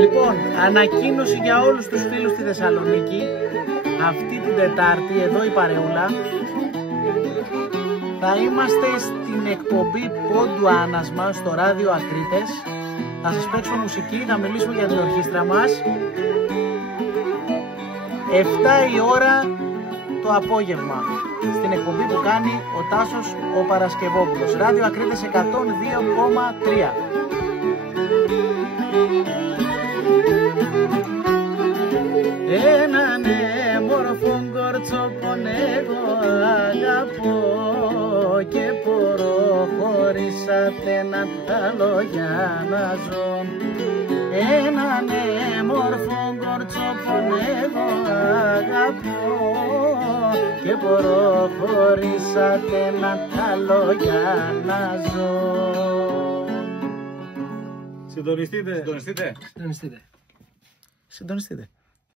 Λοιπόν, ανακοίνωση για όλους τους φίλους στη Θεσσαλονίκη. Αυτή την Τετάρτη, εδώ η παρεούλα, θα είμαστε στην εκπομπή Πόντου Άνασμα στο ράδιο Ακρίτες. Θα σας παίξουμε μουσική, θα μιλήσουμε για την ορχήστρα μας. 7 η ώρα το απόγευμα, στην εκπομπή που κάνει ο Τάσος ο Παρασκευόπουλος. Ράδιο Ακρίτες 102,3. Έναν έμορφο κορτσόπον εγώ αγαπώ και μπορώ χωρίς απέναν άλλο για να ζω. Έναν έμορφο κορτσόπον εγώ αγαπώ και μπορώ χωρίς απέναν άλλο για να ζω. Συντονιστείτε. Συντονιστείτε.